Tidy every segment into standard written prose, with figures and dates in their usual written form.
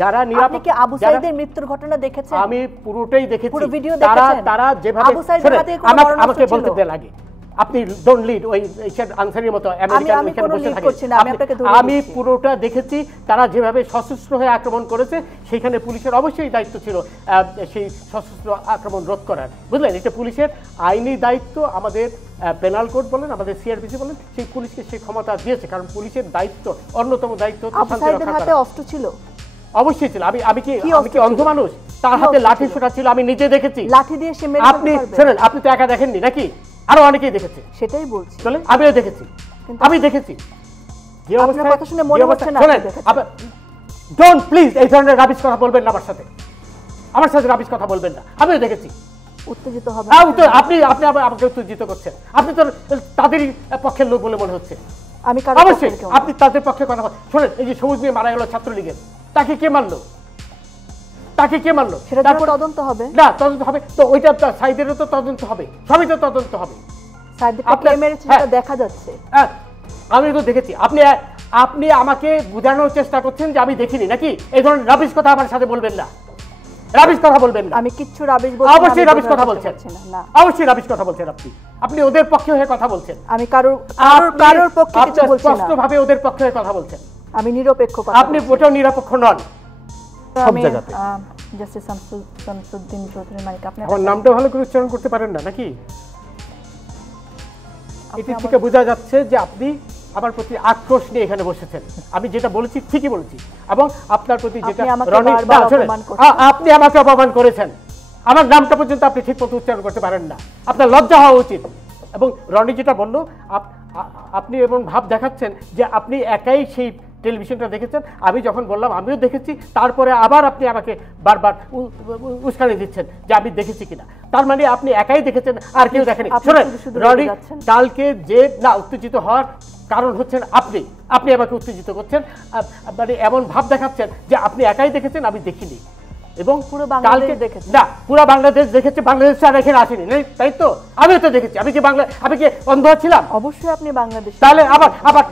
যারা আপনি কি আবু সাঈদের মৃত্যুর ঘটনা দেখেছেন? আমি পুরোটাই দেখেছি। পুরো ভিডিও দেখেছেন? তারা যেভাবে আবু সাঈদের হাতে কোনো আমাকে বলতে দেন আগে, আপনি ডোন্ট লিড ওই আনসারের মতো আমেরিকান এখানে বসে থাকে। আমি পুরোটা দেখেছি। তারা যেভাবে সশস্ত্র হয়ে আক্রমণ করেছে, সেখানে পুলিশের অবশ্যই দায়িত্ব ছিল সেই সশস্ত্র আক্রমণ রোধ করার, বুঝলেন? এটা পুলিশের আইনি দায়িত্ব। আমাদের পেনাল কোড বলেন, আমাদের সিআরপিসি বলেন, সেই পুলিশকে সেই ক্ষমতা দিয়েছে, কারণ পুলিশের দায়িত্ব, অন্যতম দায়িত্ব অস্ত্র ছিল, অবশ্যই ছিল। আমি কি অন্ধ মানুষ? তার হাতে লাঠি ছোটা ছিল, আমি নিজে দেখেছি। লাঠি দিয়ে সে মেরে আপনি শুনেন, আপনি তো একা দেখেননি নাকি? আরো অনেকেই দেখেছে। সেটাই বলছি, চলে আমিও দেখেছি, আমি দেখেছি। যে আপনার কথা শুনে মনে হচ্ছে না। শুনেন, ডোন্ট প্লিজ এই ধরনের রাবিশ কথা বলবেন না আমার সাথে। আমার সাথে রাবিশ কথা বলবেন না। আমিও দেখেছি। উত্তেজিত হবে আপনি আমাকে উত্তেজিত করছেন। আপনি তো তাদেরই পক্ষের লোক বলে মনে হচ্ছে। আমি অবশ্যই আপনি তাদের পক্ষে কথা বলেন। শোনেন, এই যে সবুজ মেয়ে মারা গেল ছাত্রলীগের, তাকে কে মারলো? তাকে কে মারলো? সেটা তদন্ত হবে না? তদন্ত হবে তো, ওইটা সাইদেরও তো তদন্ত হবে, সবই তো তদন্ত হবে। দেখা যাচ্ছে, আমি তো দেখেছি। আপনি আমাকে বোঝানোর চেষ্টা করছেন যে আমি দেখিনি নাকি? এই ধরনের রাবিশ কথা আমার সাথে বলবেন না, রাবিশ কথা বলবেন না। আমি কিচ্ছু রাবিশ বলছি না। অবশ্যই রাবিশ কথা বলছেন, অবশ্যই রাবিশ কথা বলছেন। আপনি ওদের পক্ষে হয়ে কথা বলছেন। আমি কারোর পক্ষে কিছু বলছি না। স্পষ্টভাবে ওদের পক্ষে হয়ে কথা বলছেন। আমি নিরপেক্ষ কথা। আপনি মোটেও নিরপেক্ষ নন সব জায়গাতে। জাস্টিস শামসুদ্দিন চৌধুরী মানিক, আপনি আমার নামটা ভালো করে উচ্চারণ করতে পারেন না নাকি? এটি থেকে বোঝা যাচ্ছে যে আপনি আমার প্রতি আক্রোশ নিয়ে এখানে বসেছেন। আমি যেটা বলেছি ঠিকই বলেছি, এবং আপনার প্রতি যেটা আপনি আমাকে অপমান করেছেন, আমার নামটা পর্যন্ত আপনি ঠিক মতো উচ্চারণ করতে পারেন না। আপনার লজ্জা হওয়া উচিত। এবং রনি যেটা বললো, আপনি এবং ভাব দেখাচ্ছেন যে আপনি একাই সেই টেলিভিশনটা দেখেছেন। আমি যখন বললাম আমিও দেখেছি, তারপরে আবার আপনি আমাকে বারবার উস্কানি দিচ্ছেন যে আমি দেখেছি কিনা। তার মানে আপনি একাই দেখেছেন, আর কেউ দেখেনি। শোনেন রনি, কালকে যে না উত্তেজিত হওয়ার কারণ হচ্ছেন আপনি আমাকে উত্তেজিত করছেন, মানে এমন ভাব দেখাচ্ছেন যে আপনি একাই দেখেছেন, আমি দেখিনি। এবং পুরো বাংলাদেশ দেখেছে না, পুরো বাংলাদেশ দেখেছে, বাংলাদেশ আর এখানে আসেনি, তাই তো? আমিও তো দেখেছি। আমি কি অন্ধ ছিলাম? অবশ্যই আপনি বাংলাদেশ। তাহলে আবার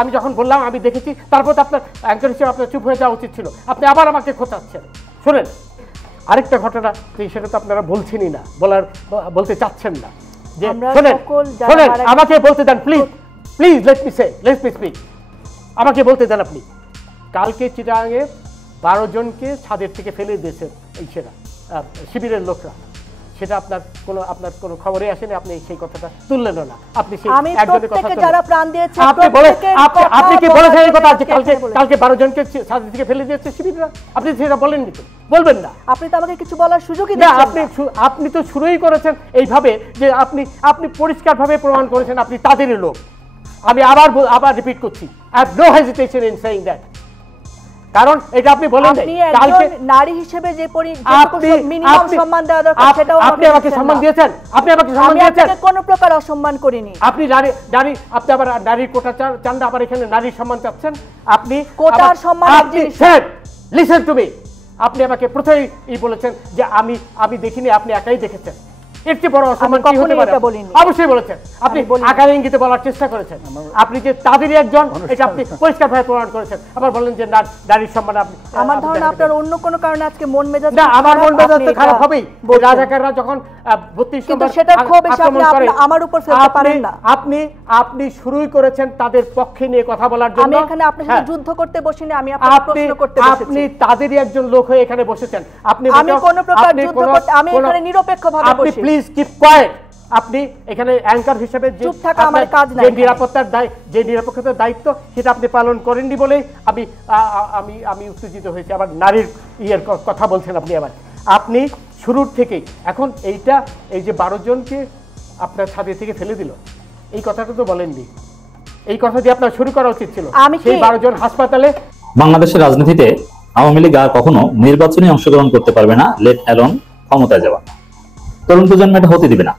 আমি যখন বললাম আমি দেখেছি, তারপর তো আপনার অ্যাঙ্কার হিসেবে আপনার চুপ হয়ে যাওয়া উচিত ছিল। আপনি আবার আমাকে খোঁচাচ্ছেন। শোনেন, আরেকটা ঘটনা, সেটা তো আপনারা বলছেনই না, বলতে চাচ্ছেন না। যে শোনেন, আমাকে বলতে দেন প্লিজ, লেট মি স্পিক। আমাকে বলতে দেন আপনি। কালকে চিটাগাঙে 12 জনকে ছাদের থেকে ফেলে দিয়েছে এই শিবিরের লোকরা। সেটা আপনার কোনো খবরে আসেনি, আপনি সেই কথাটা তুললেন না। আপনি সেই একজনের কথা যারা প্রাণ দিয়েছে, আপনি কি বলেছেন এই কথা যে কালকে 12 জনকে ছাদের থেকে ফেলে দিয়েছে শিবিররা? আপনি সেটা বলেননি তো, বলবেন না। আপনি তো আমাকে কিছু বলার সুযোগই দিচ্ছেন না। আপনি তো শুরুই করেছেন এইভাবে যে আপনি পরিষ্কারভাবে প্রমাণ করেছেন আপনি তাদেরই লোক। আমি আবার রিপিট করছি, I have no hesitation in saying that. কারণ এটা আপনি বলেন কালকে নারী হিসেবে যে মিনিমাম সম্মান দেওয়া দরকার, সেটাও আপনি আমাকে সম্মান দিয়েছেন। আপনি কোনো প্রকার অসম্মান করিনি। আপনি আপনি আবার নারীর কোটা চান, আবার এখানে নারীর সম্মান চাচ্ছেন। আপনি কোটার সম্মান লিসেন টু মি। আপনি আমাকে প্রথমেই বলেছেন যে আমি দেখিনি, আপনি একাই দেখেছেন। এর চেয়ে বড় অসম্মান কি হতে পারে? অবশ্যই বলেছেন। আপনি আকার ইঙ্গিতে বলার চেষ্টা করেছেন। আপনি যে তাদেরই একজন, এটা আপনি পরিষ্কারভাবে প্রমাণ করেছেন। আবার বললেন যে নারীর সম্মান। আমার ধারণা আপনার অন্য কোনো কারণে আজকে মন মেজাজ না, আমার মন মেজাজ তো খারাপ হবেই। রাজাকাররা যখন 32 নম্বর আমার উপর ফেলতে পারেন না। আপনি শুরুই করেছেন তাদের পক্ষে নিয়ে কথা বলার জন্য। আমি এখানে আপনার সাথে যুদ্ধ করতে বসিনি, আমি আপনাকে প্রশ্ন করতে বসেছি। আপনি তাদেরই একজন লোক হয়ে এখানে বসেছেন। আমি কোনো প্রকার যুদ্ধ করতে, আমি এখানে নিরপেক্ষভাবে বসেছি। আপনি প্লিজ কিপ কোয়েট। আপনি এখানে অ্যাঙ্কার হিসেবে যে নিরপেক্ষতার দায়িত্ব, সেটা আপনি পালন করেননি বলেই আমি উত্তেজিত হয়েছি। আবার নারীর কথা বলছেন আপনি শুরুর থেকেই। এখন এই যে 12 জনকে আপনার ছাদের থেকে ফেলে দিল, এই কথাটা তো বলেননি। এই কথা দিয়ে আপনার শুরু করা উচিত ছিল। সেই 12 জন হাসপাতালে। বাংলাদেশের রাজনীতিতে আওয়ামী লীগ আর কখনো নির্বাচনে অংশগ্রহণ করতে পারবে না, লেট অ্যালোন ক্ষমতায় যাওয়া। তরুণ প্রজন্ম এটা হতে দিবে না।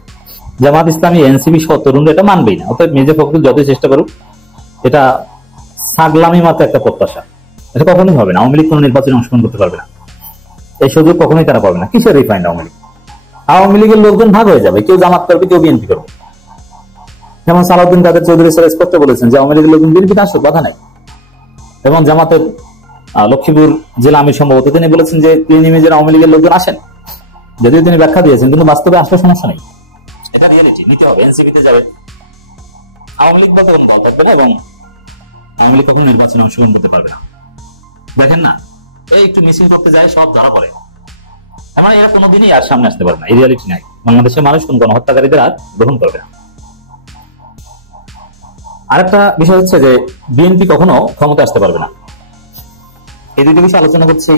জামাত ইসলামী, এনসিপি সহ তরুণরা এটা মানবেই না। অর্থাৎ মির্জা ফখরুল যতই চেষ্টা করুক, এটা ছাগলামি মাত্র একটা প্রত্যাশা। এটা কখনোই হবে না। আওয়ামী লীগ কোনো নির্বাচনে অংশগ্রহণ করতে পারবে না, এই সুযোগ কখনোই তারা পাবে না। কিসের রিফাইন্ড আওয়ামী লীগের লোকজন ভাগ হয়ে যাবে, কেউ জামাত করবে, কেউ বিএনপি করবে। যেমন সালাউদ্দিন কাদের চৌধুরী সিরাজ করতে বলেছেন যে আওয়ামী লীগের লোকজন বিএনপিতে আসুক, বাধা নেই। এবং জামাতের লক্ষ্মীপুর জেলা আমির সম্ভবত, তিনি বলেছেন যে ক্লিন ইমেজের আওয়ামী লীগের লোকজন আসেন, যদিও তিনি ব্যাখ্যা দিয়েছেন, কিন্তু বাস্তবে আসলে সমস্যা নেই, এটা রিয়ালিটি, নিতে হবে। এনসিপিতে যাবে, আওয়ামী লীগ বলতে কোনো দল থাকবে না, এবং আওয়ামী লীগ কখনো নির্বাচনে অংশগ্রহণ করতে পারবে না। দেখেন না, এই একটু মিছিল করতে যায় সব ধরা পড়ে, এমন এরা কোনোদিনই আর সামনে আসতে পারবে না। এই রিয়ালিটি নাই, বাংলাদেশের মানুষ কোন গণহত্যাকারীদের আর গ্রহণ করবে না। আরেকটা বিষয় হচ্ছে যে বিএনপি কখনো ক্ষমতা আসতে পারবে না। এই দুইটা বিষয়ে আলোচনা করছি।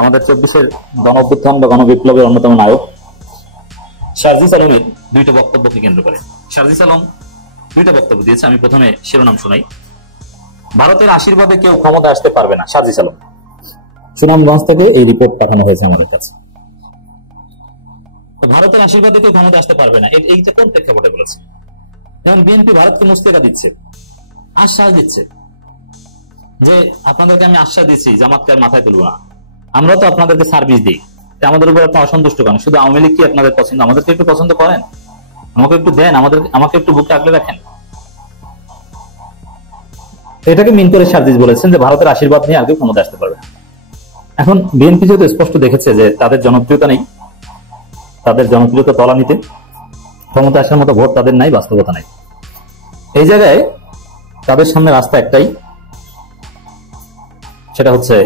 আমাদের 24-এর গণ অভ্যুত্থান বা গণবিপ্লবের অন্যতম নায়ক শারজিস আলমের দুইটা বক্তব্যকে কেন্দ্র করে। শারজিস আলম দুইটা বক্তব্য দিয়েছে, আমি প্রথমে শিরোনাম শোনাই। ভারতের আশীর্বাদে কেউ ক্ষমতা আসতে পারবে না, শারজিস আলম। সুনামগঞ্জ থেকে এই রিপোর্ট পাঠানো হয়েছে আমাদের কাছে। ভারতের আশীর্বাদে কেউ ক্ষমতা আসতে পারবে না, এইটা কোন প্রেক্ষাপটে বলেছে? যেমন বিএনপি ভারতকে মুস্তেকা দিচ্ছে, আশ্বাস দিচ্ছে যে আপনাদেরকে আমি আশ্বাস দিচ্ছি জামাতকে আর মাথায় তুলবো না, আমরা তো আপনাদেরকে সার্ভিস দিই, আমাদের উপর আপনার অসন্তুষ্ট কেন? শুধু আওয়ামী লীগ কি আপনাদের পছন্দ? আমাদেরকে একটু পছন্দ করেন, আমাকে একটু দেন, আমাকে একটু বুকে আগলে রাখেন। এটাকে মিন করে শারজিস বলেছেন যে ভারতের আশীর্বাদ নিয়ে আর কেউ ক্ষমতা আসতে পারবে না। এখন বিএনপি যেহেতু স্পষ্ট দেখেছে যে তাদের জনপ্রিয়তা নেই, তাদের জনপ্রিয়তা তলানিতে, ক্ষমতা আসার মতো ভোট তাদের নাই, বাস্তবতা নাই, এই জায়গায় তাদের সামনে রাস্তা একটাই, সেটা হচ্ছে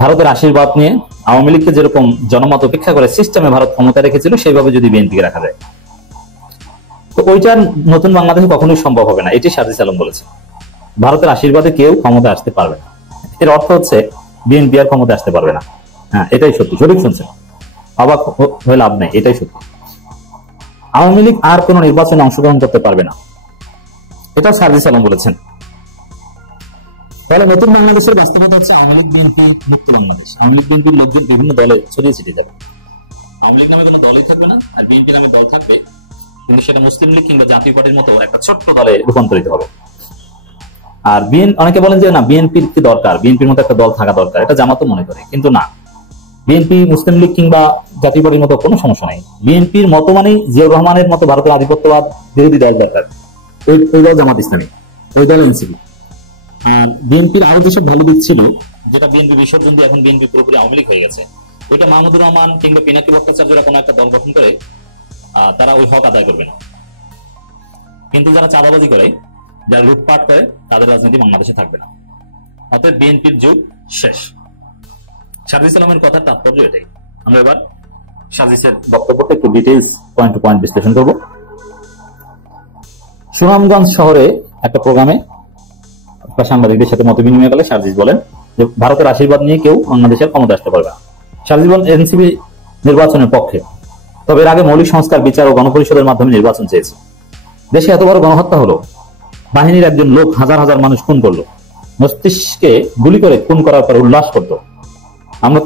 ভারতের আশীর্বাদ নিয়ে আওয়ামী লীগকে যেরকম জনমত উপেক্ষা করে সিস্টেমে ভারত ক্ষমতা রেখেছিল, সেইভাবে যদি বিএনপিকে রাখা যায়, তো ওইটার নতুন বাংলাদেশে কখনোই সম্ভব হবে না। এটি শারজিস আলম বলেছে, ভারতের আশীর্বাদে কেউ ক্ষমতা আসতে পারবে না। এর অর্থ হচ্ছে বিএনপি আর ক্ষমতা আসতে পারবে না। হ্যাঁ, এটাই সত্যি, সঠিক শুনছেন, অবাক হয়ে লাভ নেই, এটাই সত্যি। আওয়ামী লীগ আর কোন নির্বাচনে অংশগ্রহণ করতে পারবে না, এটাও শারজিস আলম বলেছেন। তাহলে নতুন বাংলাদেশের বাস্তবতা হচ্ছে আওয়ামী লীগ বিএনপি মুক্ত বাংলাদেশ। আওয়ামী লীগ বিএনপির লোকজন বিভিন্ন দলে ছড়িয়ে ছিটিয়ে যাবে, আওয়ামী লীগ নামে কোনো দলই থাকবে না, আর বিএনপি নামে দল থাকবে, কিন্তু সেটা মুসলিম লীগ কিংবা জাতীয় পার্টির মতো একটা ছোট্ট দলে রূপান্তরিত হবে। আর অনেকে বলেন যে না, বিএনপির কি দরকার, বিএনপির মতো একটা দল থাকা দরকার, এটা জামাতও মনে করে, কিন্তু না, বিএনপি মুসলিম লীগ কিংবা জাতীয় পার্টির মতো কোনো সমস্যা নাই। বিএনপির মতো মানে জিয়াউর রহমানের মতো ভারতের আধিপত্যবাদ বিরোধী দল দরকার, ওই দল জামাত ইসলামী, ওই দল এনসিপি। আর বিএনপির আরো যেসব ভালো দিক ছিল, যেটা বিএনপি বিসর্জন দিয়ে এখন বিএনপি পুরোপুরি আওয়ামী লীগ হয়ে গেছে, ওইটা মাহমুদুর রহমান কিংবা পিনাকি ভট্টাচার্যরা কোনো একটা দল গঠন করে তারা ওই হক আদায় করবে না। কিন্তু যারা চাঁদাবাজি করে, যারা লুটপাট করে, তাদের রাজনীতি বাংলাদেশে থাকবে না। অতএব বিএনপির যুগ শেষ। শারজিস আলমের কথার তাৎপর্য এটাই। আমরা এবার শারজিসের বক্তব্যটা একটু ডিটেইলস পয়েন্ট টু পয়েন্ট বিশ্লেষণ করব। সুনামগঞ্জ শহরে একটা প্রোগ্রামে সাংবাদিকদের সাথে মত বিনিময় করে শারজিস বলেন যে ভারতের আশীর্বাদ নিয়ে কেউ বাংলাদেশের ক্ষমতা আসতে পারবে না। শারজিস বলেন এনসিপি নির্বাচনের পক্ষে, তবে এর আগে মৌলিক সংস্কার, বিচার ও গণপরিষদের মাধ্যমে নির্বাচন চেয়েছে। দেশে এত বড় গণহত্যা হলো, বাহিনীর একজন লোক হাজার হাজার মানুষ খুন করলো, মস্তিষ্কে গুলি করে খুন করার পর উল্লাস করতো। আমরা